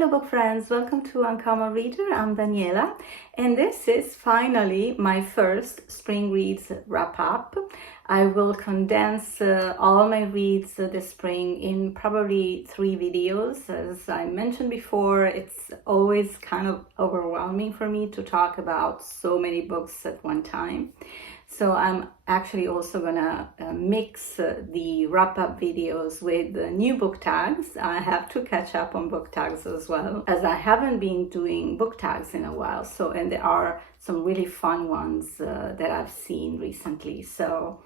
Hello book friends, welcome to Uncommon Reader. I'm Daniela and this is finally my first spring reads wrap up. I will condense all my reads this spring in probably 3 videos. As I mentioned before, it's always kind of overwhelming for me to talk about so many books at one time. So I'm actually also gonna mix the wrap-up videos with new book tags. I have to catch up on book tags as well, as I haven't been doing book tags in a while. So, and there are some really fun ones that I've seen recently. So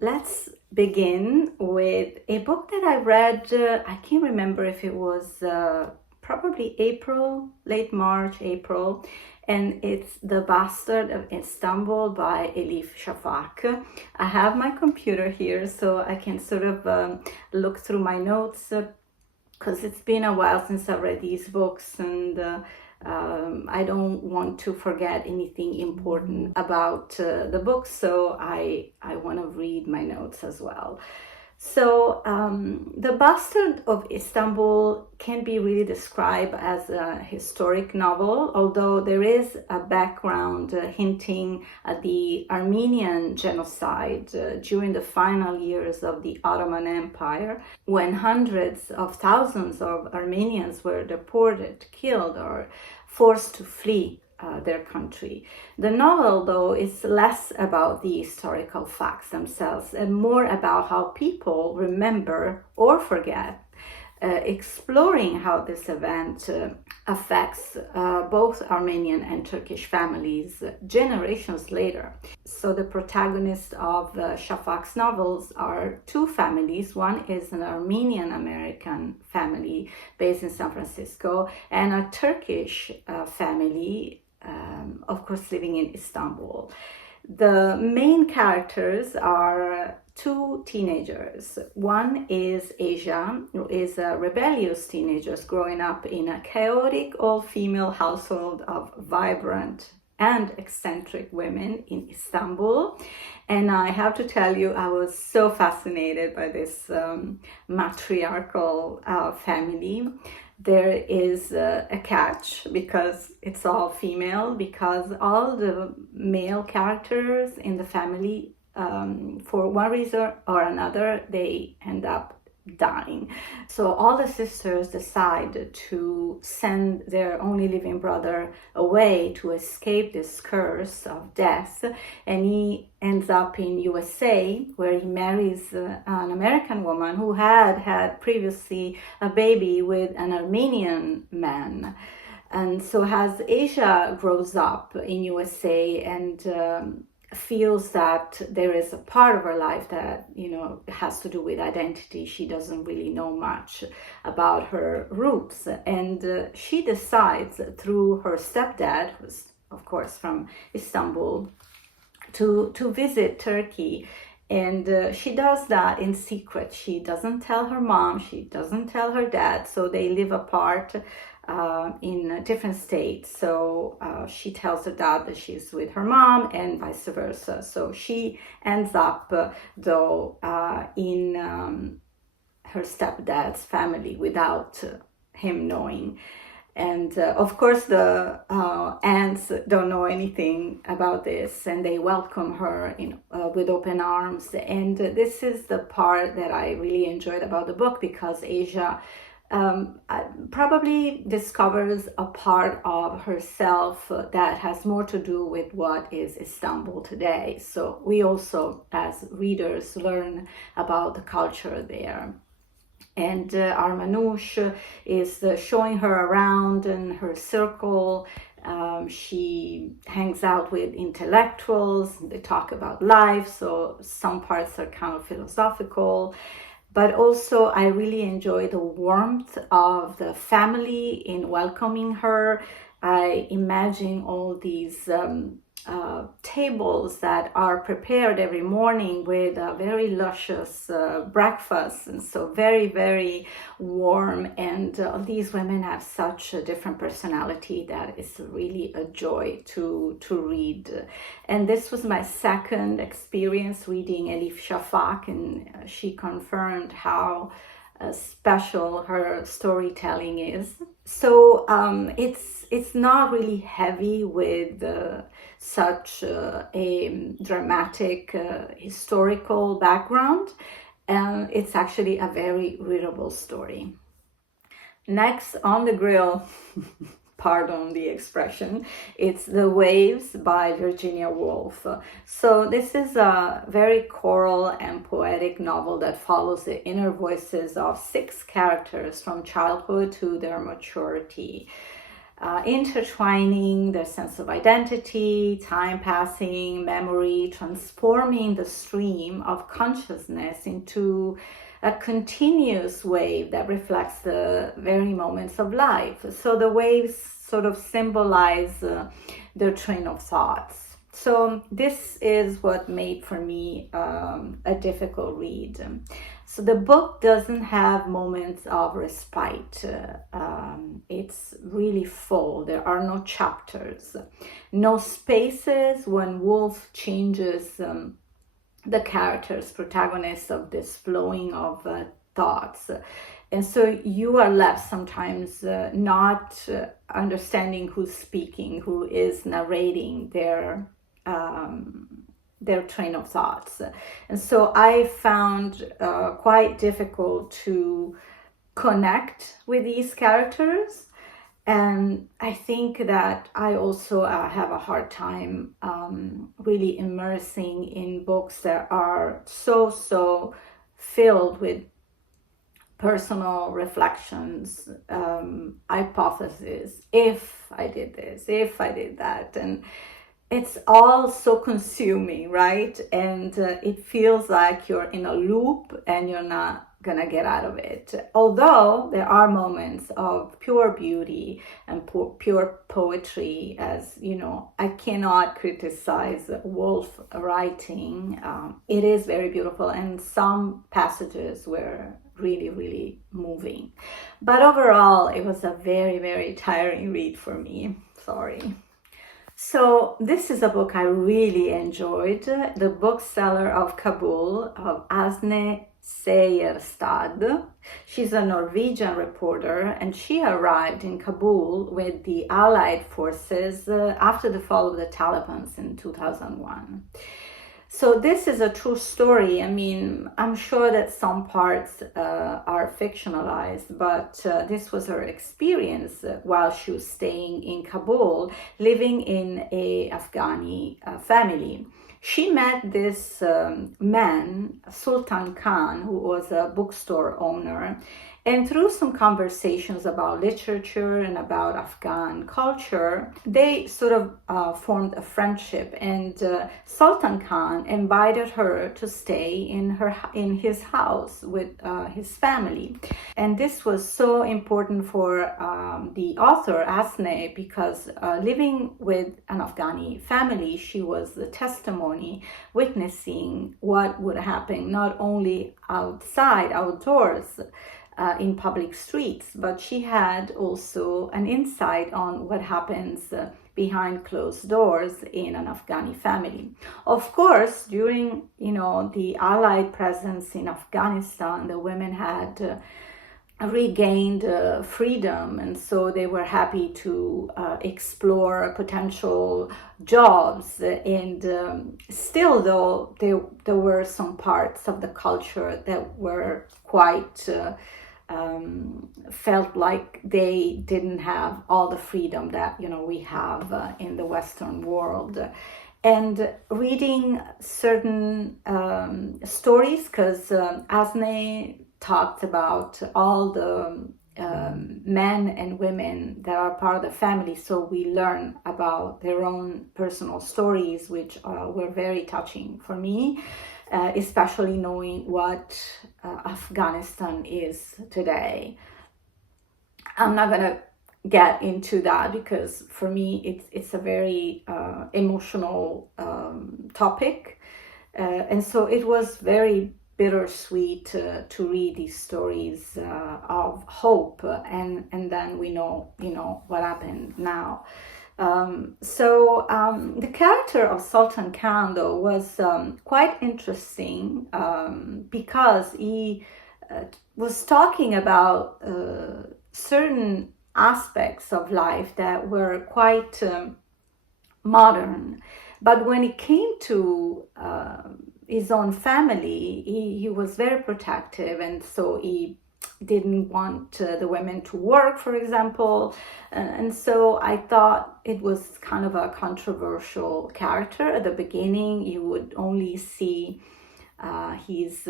let's begin with a book that I read, I can't remember if it was probably April, late March, April. And it's The Bastard of Istanbul by Elif Shafak. I have my computer here so I can sort of look through my notes because it's been a while since I've read these books, and I don't want to forget anything important about the book, so I want to read my notes as well. So The Bastard of Istanbul can be really described as a historic novel, although there is a background hinting at the Armenian genocide during the final years of the Ottoman Empire, when hundreds of thousands of Armenians were deported, killed, or forced to flee their country. The novel, though, is less about the historical facts themselves and more about how people remember or forget, exploring how this event affects both Armenian and Turkish families generations later. So the protagonists of Shafak's novels are 2 families. One is an Armenian-American family based in San Francisco and a Turkish family, of course, living in Istanbul. The main characters are 2 teenagers. One is Asia, who is a rebellious teenager growing up in a chaotic all-female household of vibrant and eccentric women in Istanbul. And I have to tell you, I was so fascinated by this matriarchal family. There is a catch because it's all female, because all the male characters in the family, for one reason or another, they end up dying. So all the sisters decide to send their only living brother away to escape this curse of death, and he ends up in USA, where he marries an American woman who had previously a baby with an Armenian man. And so as Asia grows up in USA and feels that there is a part of her life that, you know, has to do with identity, she doesn't really know much about her roots, and she decides through her stepdad, who's of course from Istanbul, to visit Turkey. And she does that in secret. She doesn't tell her mom, she doesn't tell her dad, so they live apart in different states. So she tells her dad that she's with her mom and vice versa. So she ends up though in her stepdad's family without him knowing. And of course the aunts don't know anything about this, and they welcome her with open arms. And this is the part that I really enjoyed about the book, because Asia probably discovers a part of herself that has more to do with what is Istanbul today. So we also, as readers, learn about the culture there. And Armanoush is showing her around in her circle. She hangs out with intellectuals, they talk about life, so some parts are kind of philosophical. But also I really enjoy the warmth of the family in welcoming her. I imagine all these tables that are prepared every morning with a very luscious breakfast, and so very, very warm. And these women have such a different personality that it's really a joy to read. And this was my second experience reading Elif Shafak, and she confirmed how special her storytelling is. So it's not really heavy with such a dramatic historical background, and it's actually a very readable story. Next on the grill, pardon the expression, it's The Waves by Virginia Woolf. So this is a very choral and poetic novel that follows the inner voices of 6 characters from childhood to their maturity, intertwining their sense of identity, time passing, memory, transforming the stream of consciousness into a continuous wave that reflects the very moments of life. So the waves sort of symbolize their train of thoughts. So this is what made for me a difficult read. So the book doesn't have moments of respite. It's really full. There are no chapters, no spaces when Woolf changes the characters, protagonists of this flowing of thoughts. And so you are left sometimes not understanding who's speaking, who is narrating their train of thoughts. And so I found quite difficult to connect with these characters. And I think that I also have a hard time really immersing in books that are so filled with personal reflections, hypotheses, if I did this, if I did that. And it's all so consuming, right? And it feels like you're in a loop and you're not gonna get out of it. Although there are moments of pure beauty and pure poetry, as you know, I cannot criticize Woolf writing. It is very beautiful, and some passages were really moving. But overall, it was a very tiring read for me. Sorry. So this is a book I really enjoyed, The Bookseller of Kabul of Åsne Seierstad. She's a Norwegian reporter, and she arrived in Kabul with the Allied forces after the fall of the Taliban in 2001. So this is a true story. I mean, I'm sure that some parts are fictionalized, but this was her experience while she was staying in Kabul, living in a Afghani family. She met this man, Sultan Khan, who was a bookstore owner, and through some conversations about literature and about Afghan culture, they sort of formed a friendship, and Sultan Khan invited her to stay in his house with his family. And this was so important for the author, Åsne, because living with an Afghani family, she was the testimony, witnessing what would happen not only outdoors, in public streets, but she had also an insight on what happens behind closed doors in an Afghani family. Of course, during the Allied presence in Afghanistan, the women had regained freedom, and so they were happy to explore potential jobs. And still, though, there were some parts of the culture that were quite felt like they didn't have all the freedom that we have in the Western world. And reading certain stories, because Åsne talked about all the men and women that are part of the family, so we learn about their own personal stories, which were very touching for me, especially knowing what Afghanistan is today. I'm not gonna get into that because for me it's a very emotional topic, and so it was very bittersweet to read these stories of hope, and then we know what happened now. So the character of Sultan Khan, though, was quite interesting because he was talking about certain aspects of life that were quite modern. But when it came to his own family, he was very protective, and so he didn't want the women to work, for example. And so I thought it was kind of a controversial character. At the beginning, you would only see his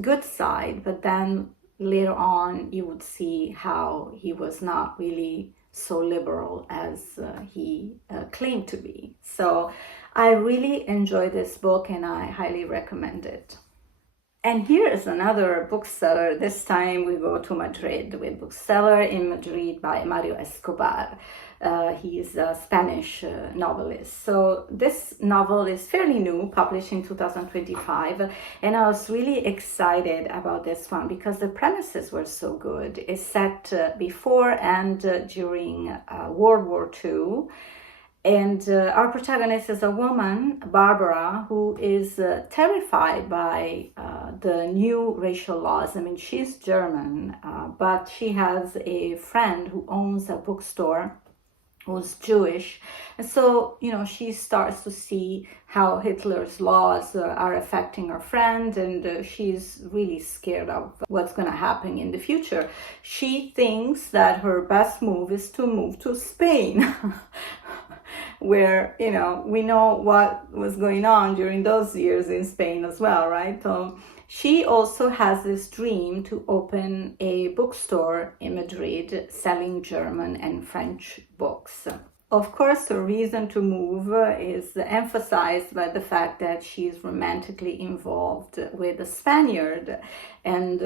good side, but then later on, you would see how he was not really so liberal as he claimed to be. So I really enjoyed this book and I highly recommend it. And here is another bookseller. This time we go to Madrid with Bookseller in Madrid by Mario Escobar. He is a Spanish novelist. So this novel is fairly new, published in 2025, and I was really excited about this one because the premises were so good. It's set before and during World War II. And our protagonist is a woman, Barbara, who is terrified by the new racial laws. I mean, she's German, but she has a friend who owns a bookstore who's Jewish. And so, she starts to see how Hitler's laws are affecting her friend, and she's really scared of what's going to happen in the future. She thinks that her best move is to move to Spain. Where, we know what was going on during those years in Spain as well, right? So she also has this dream to open a bookstore in Madrid selling German and French books. Of course, the reason to move is emphasized by the fact that she's romantically involved with a Spaniard. And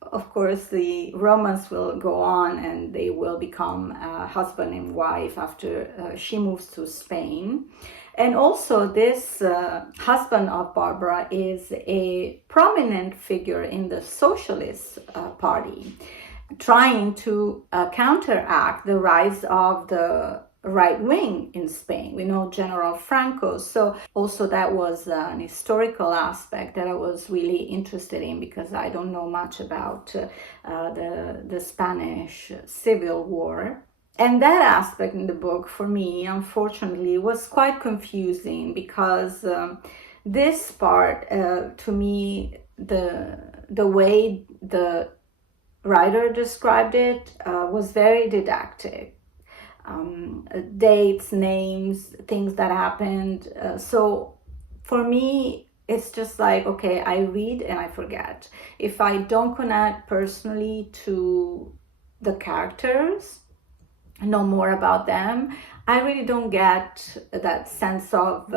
of course, the romance will go on and they will become husband and wife after she moves to Spain. And also, this husband of Barbara is a prominent figure in the Socialist Party, trying to counteract the rise of the right wing in Spain. We know General Franco, so also that was an historical aspect that I was really interested in because I don't know much about the Spanish Civil War. And that aspect in the book, for me, unfortunately, was quite confusing because this part, to me, the way the writer described it was very didactic. Dates, names, things that happened. So for me, it's just like, okay, I read and I forget. If I don't connect personally to the characters, know more about them, I really don't get that sense of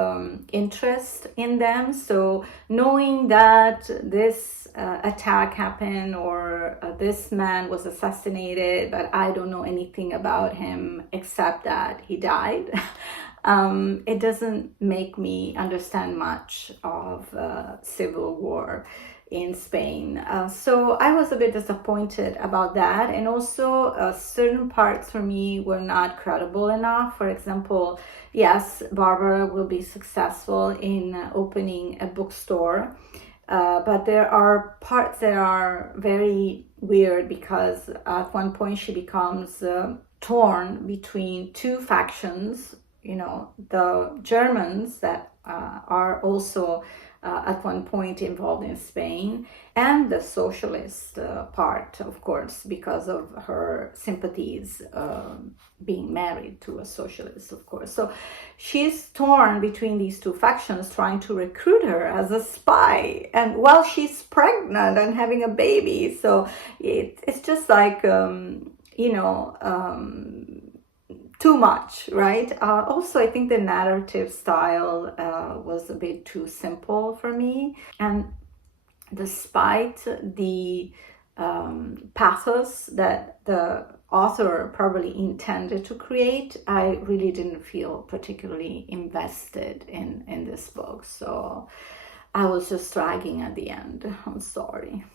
interest in them. So knowing that this attack happened or this man was assassinated, but I don't know anything about him except that he died, it doesn't make me understand much of civil war in Spain. So I was a bit disappointed about that. And also certain parts for me were not credible enough. For example, yes, Barbara will be successful in opening a bookstore, but there are parts that are very weird because at one point she becomes torn between two factions, the Germans that are also at one point involved in Spain, and the socialist part, of course, because of her sympathies being married to a socialist, of course. So she's torn between these two factions, trying to recruit her as a spy, and while she's pregnant and having a baby. So it's just like, too much, right? Also, I think the narrative style was a bit too simple for me. And despite the pathos that the author probably intended to create, I really didn't feel particularly invested in this book. So I was just dragging at the end. I'm sorry.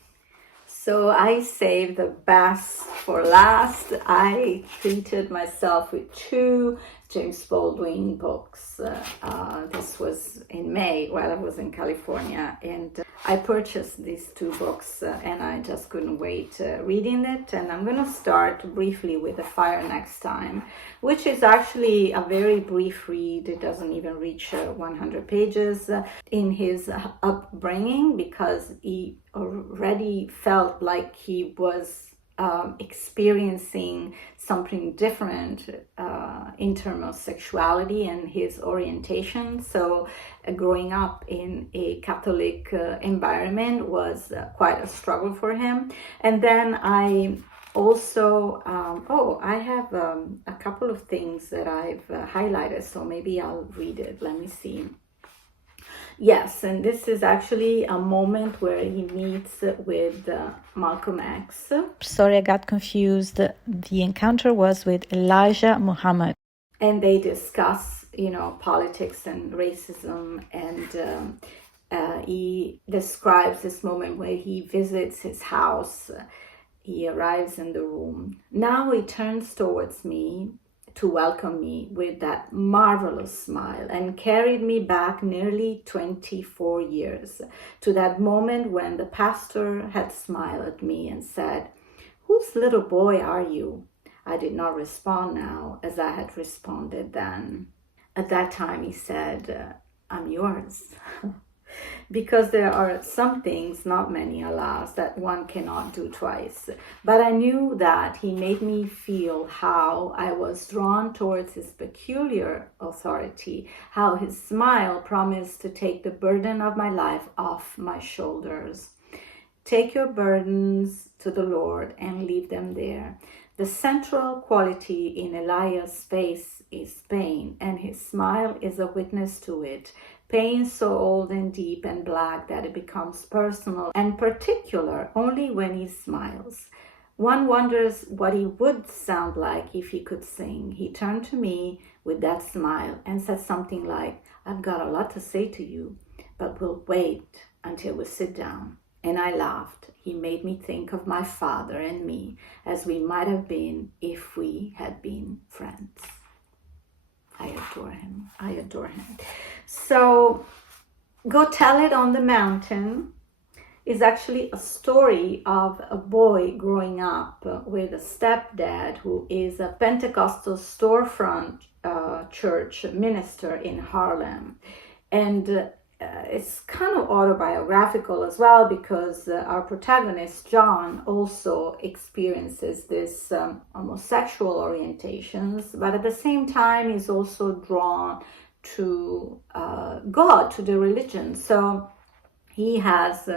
So I saved the best for last. I treated myself with two James Baldwin books. This was in May while I was in California, and I purchased these two books and I just couldn't wait reading it. And I'm going to start briefly with The Fire Next Time, which is actually a very brief read. It doesn't even reach 100 pages in his upbringing, because he already felt like he was experiencing something different in terms of sexuality and his orientation. So growing up in a Catholic environment was quite a struggle for him. And then I also, I have a couple of things that I've highlighted, so maybe I'll read it. Let me see. Yes, and this is actually a moment where he meets with Malcolm X. Sorry, I got confused. The encounter was with Elijah Muhammad. And they discuss, politics and racism, and he describes this moment where he visits his house. He arrives in the room. Now he turns towards me to welcome me with that marvelous smile, and carried me back nearly 24 years to that moment when the pastor had smiled at me and said, "Whose little boy are you?" I did not respond now as I had responded then. At that time he said, "I'm yours." Because there are some things, not many alas, that one cannot do twice. But I knew that he made me feel how I was drawn towards his peculiar authority, how his smile promised to take the burden of my life off my shoulders. Take your burdens to the Lord and leave them there. The central quality in Elijah's face is pain, and his smile is a witness to it. Pain so old and deep and black that it becomes personal and particular only when he smiles. One wonders what he would sound like if he could sing. He turned to me with that smile and said something like, "I've got a lot to say to you, but we'll wait until we sit down." And I laughed. He made me think of my father and me as we might have been if we had been friends. I adore him. I adore him. So, Go Tell It on the Mountain is actually a story of a boy growing up with a stepdad who is a Pentecostal storefront church minister in Harlem. And it's kind of autobiographical as well, because our protagonist, John, also experiences this homosexual orientations, but at the same time he's also drawn to God, to the religion. So he has,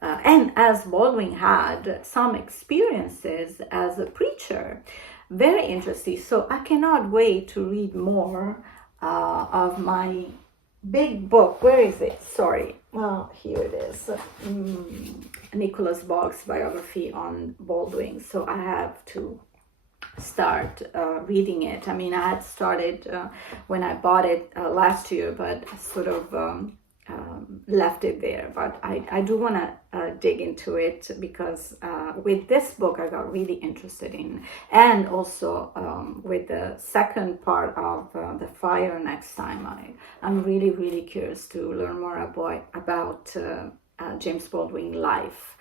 and as Baldwin had, some experiences as a preacher. Very interesting. So I cannot wait to read more of my big book. Where is it? Sorry. Well, here it is. Nicholas Boggs' biography on Baldwin. So I have to start reading it. I mean, I had started when I bought it last year, but sort of left it there. But I do want to dig into it, because with this book I got really interested in, and also with the second part of The Fire Next Time, I'm really, really curious to learn more about James Baldwin life.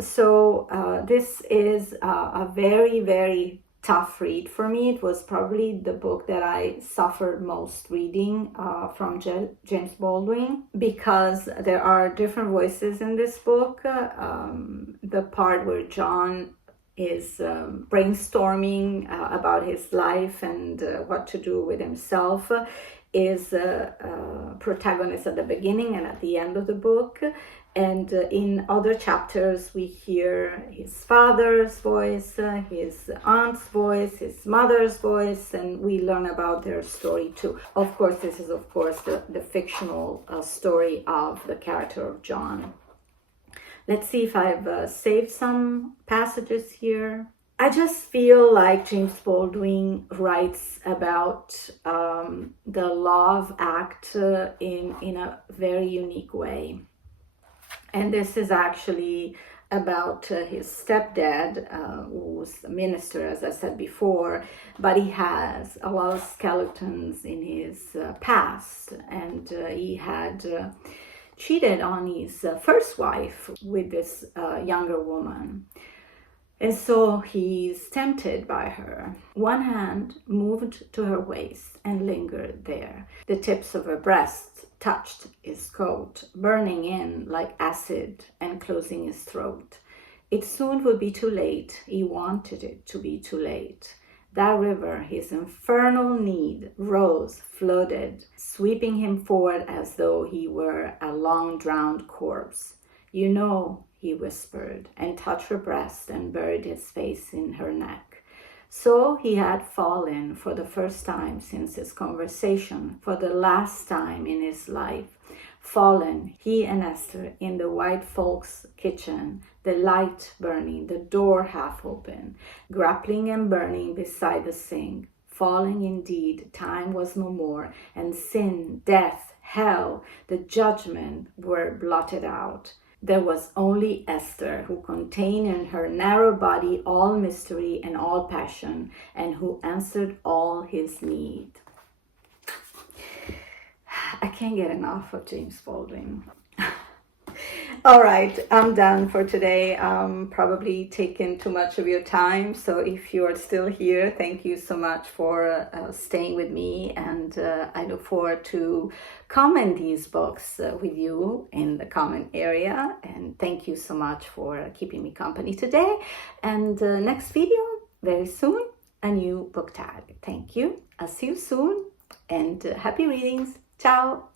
So this is a very, very tough read for me. It was probably the book that I suffered most reading from James Baldwin, because there are different voices in this book. The part where John is brainstorming about his life and what to do with himself is protagonist at the beginning and at the end of the book. And in other chapters, we hear his father's voice, his aunt's voice, his mother's voice, and we learn about their story too. Of course, this is, the fictional story of the character of John. Let's see if I've saved some passages here. I just feel like James Baldwin writes about the love act in a very unique way. And this is actually about his stepdad, who's a minister, as I said before, but he has a lot of skeletons in his past, and he had cheated on his first wife with this younger woman. And so he's tempted by her. One hand moved to her waist and lingered there. The tips of her breasts touched his coat, burning in like acid and closing his throat. It soon would be too late. He wanted it to be too late. That river, his infernal need, rose, flooded, sweeping him forward as though he were a long-drowned corpse. You know, he whispered, and touched her breast and buried his face in her neck. So he had fallen for the first time since his conversation, for the last time in his life. Fallen, he and Esther, in the white folks' kitchen, the light burning, the door half open, grappling and burning beside the sink. Falling indeed, time was no more, and sin, death, hell, the judgment were blotted out. There was only Esther, who contained in her narrow body all mystery and all passion, and who answered all his need. I can't get enough of James Baldwin. All right, I'm done for today. Probably taken too much of your time. So if you are still here, thank you so much for staying with me. And I look forward to comment these books with you in the comment area. And thank you so much for keeping me company today. And next video, very soon, a new book tag. Thank you. I'll see you soon. And happy readings. Ciao.